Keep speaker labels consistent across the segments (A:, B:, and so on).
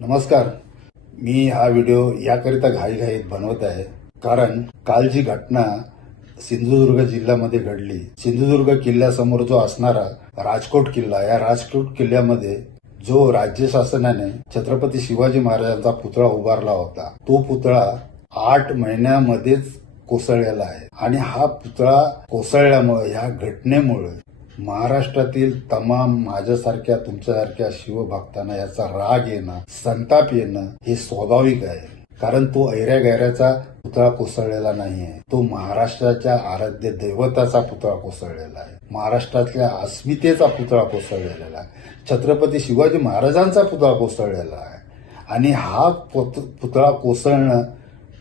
A: नमस्कार. मी हा व्हिडिओ याकरिता घाईघाईत बनवत आहे. कारण काल जी घटना सिंधुदुर्ग जिल्ह्यामध्ये घडली. सिंधुदुर्ग किल्ल्यासमोर जो असणारा राजकोट किल्ला या राजकोट किल्ल्यामध्ये जो राज्य शासनाने छत्रपती शिवाजी महाराजांचा पुतळा उभारला होता तो पुतळा आठ महिन्यामध्येच कोसळलेला आहे. आणि हा पुतळा कोसळल्यामुळे ह्या घटनेमुळे महाराष्ट्रातील तमाम माझ्यासारख्या तुमच्यासारख्या शिवभक्तांना याचा राग येणं संताप येणं हे स्वाभाविक आहे. कारण तो ऐऱ्या गैऱ्याचा पुतळा कोसळलेला नाहीये. तो महाराष्ट्राच्या आराध्य दैवताचा पुतळा कोसळलेला आहे. महाराष्ट्रातल्या अस्मितेचा पुतळा कोसळलेला आहे. छत्रपती शिवाजी महाराजांचा पुतळा कोसळलेला आहे. आणि हा पुत- पुतळा कोसळणं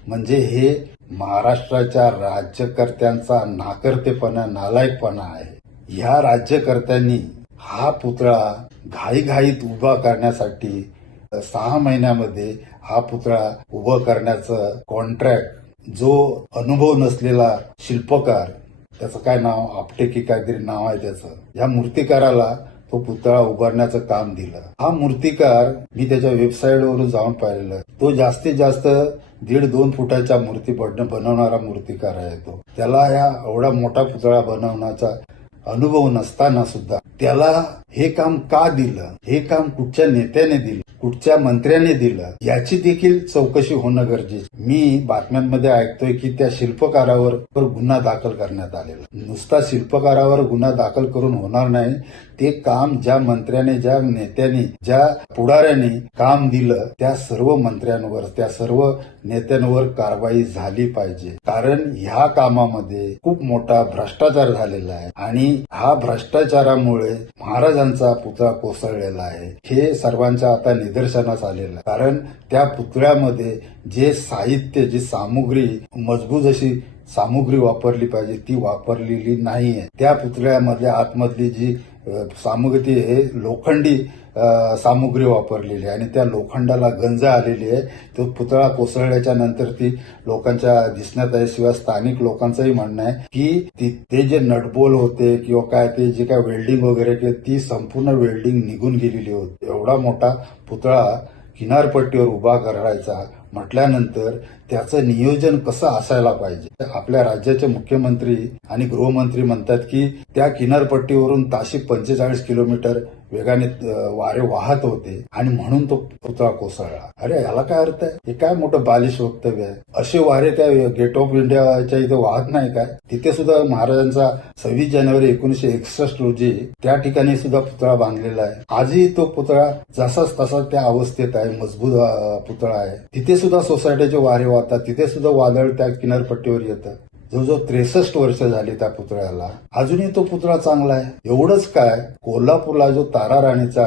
A: म्हणजे हे महाराष्ट्राच्या राज्यकर्त्यांचा नाकर्तेपणा नालायकपणा आहे. ह्या राज्यकर्त्यांनी हा पुतळा घाईघाईत उभा करण्यासाठी सहा महिन्यामध्ये हा पुतळा उभं करण्याचं कॉन्ट्रॅक्ट जो अनुभव नसलेला शिल्पकार त्याचं काय नाव आपटे की काहीतरी नाव आहे त्याचं या मूर्तिकाराला तो पुतळा उभारण्याचं काम दिलं. हा मूर्तिकार मी त्याच्या वेबसाईटवरून जाऊन पाहिलेलं. तो जास्तीत जास्त दीड दोन फुटाच्या मूर्ती बनवणारा मूर्तिकार आहे तो. त्याला या एवढा मोठा पुतळा बनवण्याचा अनुभव नसताना सुद्धा त्याला हे काम का दिलं? हे काम कुठच्या नेत्याने दिलं? कुठच्या मंत्र्याने दिलं याची देखील चौकशी होणं गरजेचं मी बातम्यांमध्ये ऐकतोय की त्या शिल्पकारावर गुन्हा दाखल करण्यात आलेला नुसता शिल्पकारावर गुन्हा दाखल करून होणार नाही ते काम ज्या मंत्र्याने ज्या नेत्याने ज्या पुढाऱ्याने काम दिलं त्या सर्व मंत्र्यांवर त्या सर्व नेत्यांवर कारवाई झाली पाहिजे. कारण ह्या कामामध्ये खूप मोठा भ्रष्टाचार झालेला आहे आणि हा भ्रष्टाचारामुळे महाराजांचा पुतळा कोसळलेला आहे. हे सर्वांच्या आता निदर्शनास आलेलं आहे. कारण त्या पुतळ्यामध्ये जे साहित्य जी सामुग्री मजबूत अशी सामुग्री वापरली पाहिजे ती वापरलेली नाहीये. त्या पुतळ्यामध्ये आतमधली जी सामग्री सामुग्री हे लोखंडी सामुग्री वापरलेली आहे आणि त्या लोखंडाला गंज आलेली आहे. तो पुतळा कोसळल्याच्या नंतर ती लोकांच्या दिसण्यात आहे. शिवाय स्थानिक लोकांचंही म्हणणं आहे की ती- ते जे नटबोल होते किंवा काय ते जे काय वेल्डिंग वगैरे केली ती संपूर्ण वेल्डिंग निघून गेलेली होती. एवढा मोठा पुतळा किनारपट्टीवर उभा करायचा म्हटल्यानंतर त्याचं नियोजन कसं असायला पाहिजे? आपल्या राज्याचे मुख्यमंत्री आणि गृहमंत्री म्हणतात की त्या किनारपट्टीवरून ताशी पंचेचाळीस किलोमीटर वेगाने वारे वाहत होते आणि म्हणून तो पुतळा कोसळला. अरे याला काय अर्थ आहे? हे काय मोठं बालिश वक्तव्य आहे? असे वारे त्या गेट ऑफ इंडियाच्या इथे वाहत नाही काय? तिथे सुद्धा महाराजांचा सव्वीस जानेवारी एकोणीशे एकसष्ट रोजी त्या ठिकाणी सुद्धा पुतळा बांधलेला आहे. आजही तो पुतळा जसाच तसा त्या अवस्थेत आहे मजबूत पुतळा आहे. तिथे सुद्धा सोसायटीचे वारे वाहतात तिथे सुद्धा वादळ त्या किनारपट्टीवर येतं. जवळजवळ त्रेसष्ट वर्ष झाली त्या पुतळ्याला अजूनही तो पुतळा चांगला आहे? एवढंच काय कोल्हापूरला जो तारा राणीचा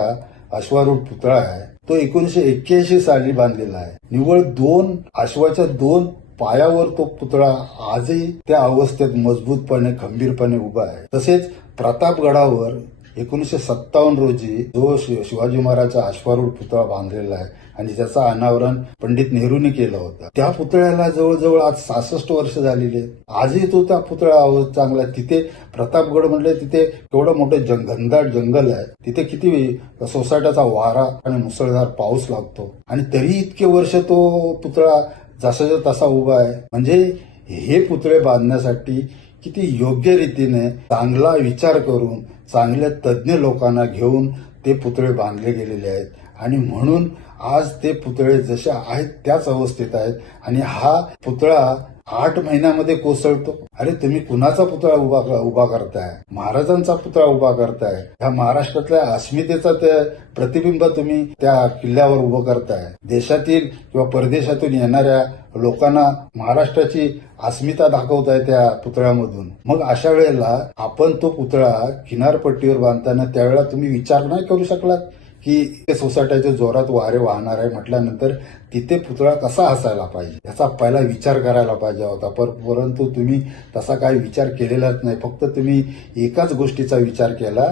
A: अश्वारूढ पुतळा आहे तो एकोणीशे एक्क्याऐंशी साली बांधलेला आहे. निव्वळ दोन अश्वाच्या दोन पायावर तो पुतळा आजही त्या अवस्थेत मजबूतपणे खंबीरपणे उभा आहे. तसेच प्रतापगडावर एकोणीसशे सत्तावन्न रोजी जो शि- शिवाजी महाराजचा अश्वारूढ पुतळा बांधलेला आहे आणि ज्याचं अनावरण पंडित नेहरूंनी केलं होतं. त्या पुतळ्याला जवळजवळ आज सहासष्ट वर्ष झालेली आजही तो त्या पुतळा चांगला आहे. तिथे प्रतापगड म्हणले तिथे केवढं मोठं जंग घनदाट जंगल आहे. तिथे किती सोसायट्याचा वारा आणि मुसळधार पाऊस लागतो. आणि तरी इतके वर्ष तो पुतळा जसाच्या तसा उभा आहे. म्हणजे हे पुतळे बांधण्यासाठी किती योग्य रीतीने चांगला विचार करून चांगल्या तज्ज्ञ लोकांना घेऊन ते पुतळे बांधले गेलेले आहेत. आणि म्हणून आज ते पुतळे जसे आहेत त्याच अवस्थेत आहेत. आणि हा पुतळा आठ महिन्यामध्ये कोसळतो. अरे तुम्ही कुणाचा पुतळा उभा उभा करताय? महाराजांचा पुतळा उभा करताय. ह्या महाराष्ट्रातल्या अस्मितेचा ते प्रतिबिंब तुम्ही त्या किल्ल्यावर उभं करताय. देशातील किंवा परदेशातून येणाऱ्या लोकांना महाराष्ट्राची अस्मिता दाखवताय त्या पुतळ्यामधून. मग अशा वेळेला आपण तो पुतळा किनारपट्टीवर बांधताना त्यावेळेला तुम्ही विचार नाही करू शकलात की सोसायट्याच्या सोसायटीच्या जोरात वारे वाहणार आहे म्हटल्यानंतर तिथे पुतळा कसा असायला पाहिजे? याचा पहिला विचार करायला पाहिजे होता. पर परंतु तुम्ही तसा काही विचार केलेलाच नाही. फक्त तुम्ही एकाच गोष्टीचा विचार केला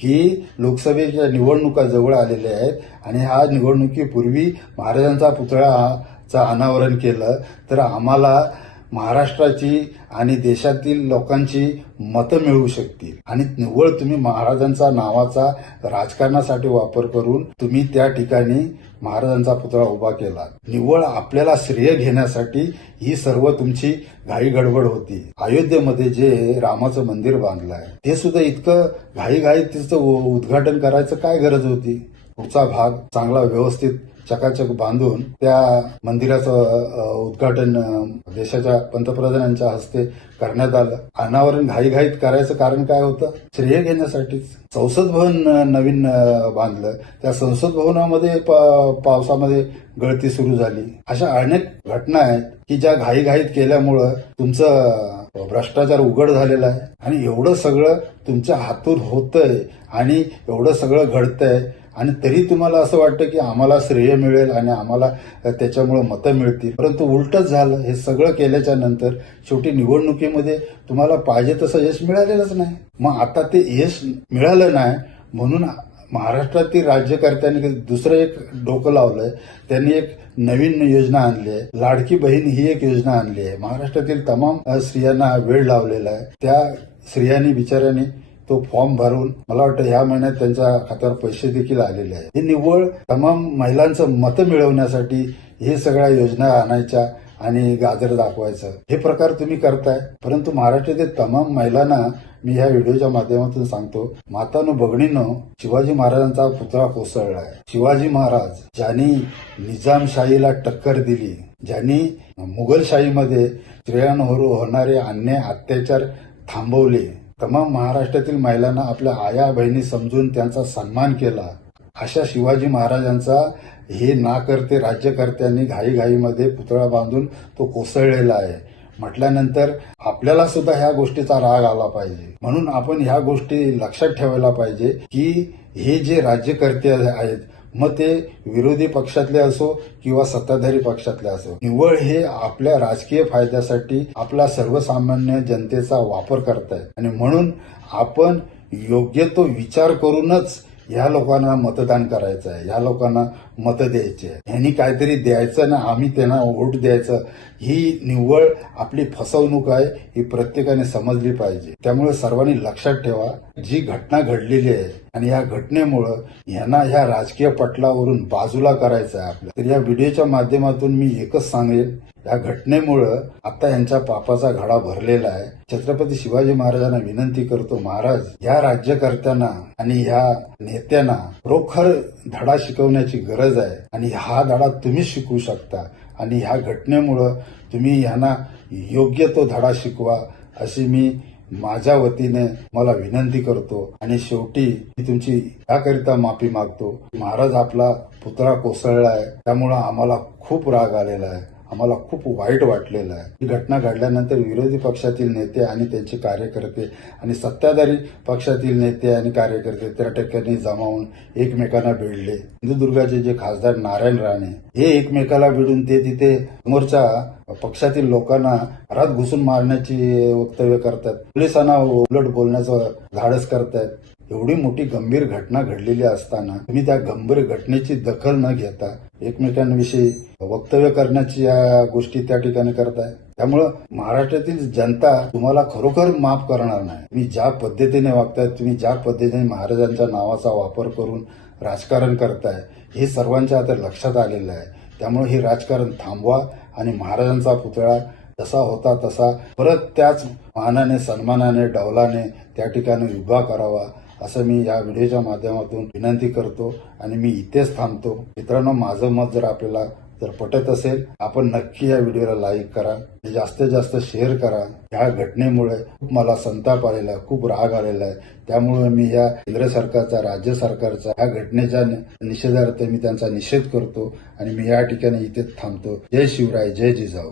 A: की लोकसभेच्या निवडणुका जवळ आलेल्या आहेत आणि हा निवडणुकीपूर्वी महाराजांचा पुतळा चा अनावरण केलं तर आम्हाला महाराष्ट्राची आणि देशातील लोकांची मतं मिळू शकतील. आणि निव्वळ तुम्ही महाराजांचा नावाचा राजकारणासाठी वापर करून तुम्ही त्या ठिकाणी महाराजांचा पुतळा उभा केला निव्वळ आपल्याला श्रेय घेण्यासाठी ही सर्व तुमची घाई गडबड होती. अयोध्येमध्ये जे रामाचं मंदिर बांधलंय ते सुद्धा इतकं घाई तिचं उद्घाटन करायचं काय गरज होती? पुढचा भाग चांगला व्यवस्थित चकाचक बांधून त्या मंदिराचं उद्घाटन देशाच्या पंतप्रधानांच्या हस्ते करण्यात आलं. अनावरण घाईघाईत करायचं कारण काय होतं? श्रेय घेण्यासाठीच. संसद भवन नवीन बांधलं. त्या संसद भवनामध्ये पावसामध्ये गळती सुरू झाली. अशा अनेक घटना आहेत की ज्या घाईघाईत केल्यामुळं तुमचं भ्रष्टाचार उघड झालेला आहे. आणि एवढं सगळं तुमच्या हातून होतंय आणि एवढं सगळं घडतंय. आणि तरी तुम्हाला असं वाटतं की आम्हाला श्रेय मिळेल आणि आम्हाला त्याच्यामुळं मतं मिळतील. परंतु उलटच झालं हे सगळं केल्याच्यानंतर शेवटी निवडणुकीमध्ये तुम्हाला पाहिजे तसं यश मिळालेलंच नाही. मग आता ते यश मिळालं नाही म्हणून महाराष्ट्रातील राज्यकर्त्यांनी दुसरं एक डोकं लावलंय. त्यांनी एक नवीन योजना आणली आहे. लाडकी बहीण ही एक योजना आणली आहे. महाराष्ट्रातील तमाम स्त्रियांना वेळ लावलेला आहे. त्या स्त्रियांनी बिचाऱ्यांनी तो फॉर्म भरून मला वाटतं ह्या महिन्यात त्यांच्या खात्यावर पैसे देखील आलेले आहेत. हे निव्वळ तमाम महिलांचं मतं मिळवण्यासाठी हे सगळ्या योजना आणायच्या आणि गाजर दाखवायचं. हे प्रकार तुम्ही करताय परंतु महाराष्ट्रातील तमाम महिलांना मी ह्या व्हिडिओच्या माध्यमातून सांगतो मातानो भगिनीनो शिवाजी महाराजांचा पुतळा कोसळलाय. शिवाजी महाराज ज्यांनी निजामशाहीला टक्कर दिली ज्यांनी मुघलशाहीमध्ये स्त्रियांवर होणारे अन्याय अत्याचार थांबवले तमाम महाराष्ट्रातील महिलांना आपल्या आया बहिणी समजून त्यांचा सन्मान केला. अशा शिवाजी महाराजांचा हे ना करते राज्यकर्त्यांनी घाईघाईमध्ये पुतळा बांधून तो कोसळलेला आहे. म्हटल्यानंतर आपल्याला सुद्धा ह्या गोष्टीचा राग आला पाहिजे. म्हणून आपण ह्या गोष्टी लक्षात ठेवायला पाहिजे की हे जे राज्यकर्ते आहेत मग ते विरोधी पक्षातले असो किंवा सत्ताधारी पक्षातले असो निव्वळ हे आपल्या राजकीय फायद्यासाठी आपला सर्वसामान्य जनतेचा वापर करतायत. आणि म्हणून आपण योग्य तो विचार करूनच ह्या लोकांना मतदान करायचं आहे ह्या लोकांना मतं द्यायची. ह्यांनी काहीतरी द्यायचं ना आम्ही त्यांना वोट द्यायचं ही निव्वळ आपली फसवणूक आहे ही प्रत्येकाने समजली पाहिजे. त्यामुळे सर्वांनी लक्षात ठेवा जी घटना घडलेली आहे आणि या घटनेमुळं ह्यांना ह्या राजकीय पटलावरून बाजूला करायचं आहे आपल्या तर या व्हिडिओच्या माध्यमातून मी एकच सांगेन या घटनेमुळं आता यांच्या पापाचा घडा भरलेला आहे. छत्रपती शिवाजी महाराजांना विनंती करतो महाराज या राज्यकर्त्यांना आणि ह्या नेत्यांना खरोखर धडा शिकवण्याची गरज आहे. आणि हा धडा तुम्ही शिकवू शकता. आणि ह्या घटनेमुळं तुम्ही यांना योग्य तो धडा शिकवा अशी मी माझ्या वतीने मला विनंती करतो. आणि शेवटी मी तुमची याकरिता माफी मागतो. महाराज आपला पुतळा कोसळला आहे त्यामुळं आम्हाला खूप राग आलेला आहे. आम्हाला खूप वाईट वाटलेलं आहे. ही घटना घडल्यानंतर विरोधी पक्षातील नेते आणि त्यांचे कार्यकर्ते आणि सत्ताधारी पक्षातील नेते आणि कार्यकर्ते त्या टक्क्यांनी जमावून एकमेकांना भिडले. सिंधुदुर्गाचे जे खासदार नारायण राणे हे एकमेकाला भिडून ते तिथे समोरच्या पक्षातील लोकांना घरात घुसून मारण्याची वक्तव्य करतात. पोलिसांना उलट बोलण्याचं धाडस करतायत. एवढी मोठी गंभीर घटना घडलेली असताना तुम्ही त्या गंभीर घटनेची दखल न घेता एकमेकांविषयी वक्तव्य करण्याची या गोष्टी त्या ठिकाणी करताय. त्यामुळं महाराष्ट्रातील जनता तुम्हाला खरोखर माफ करणार नाही. तुम्ही ज्या पद्धतीने वागताय तुम्ही ज्या पद्धतीने महाराजांच्या नावाचा वापर करून राजकारण करताय हे सर्वांच्या आता लक्षात आलेलं आहे. त्यामुळे हे राजकारण थांबवा आणि महाराजांचा पुतळा जसा होता तसा परत त्याच मानाने सन्मानाने डौलाने त्या ठिकाणी उभा करावा. असं मी या व्हिडिओच्या माध्यमातून विनंती करतो आणि मी इथेच थांबतो. मित्रांनो माझं मत जर आपल्याला जर पटत असेल आपण नक्की या व्हिडिओला लाईक करा जास्तीत जास्त शेअर करा. ह्या घटनेमुळे खूप मला संताप आलेला आहे खूप राग आलेला आहे. त्यामुळे मी या केंद्र सरकारचा राज्य सरकारचा या घटनेच्या निषेधार्थ मी त्यांचा निषेध करतो आणि मी या ठिकाणी इथेच थांबतो. जय शिवराय जय जिजाऊ.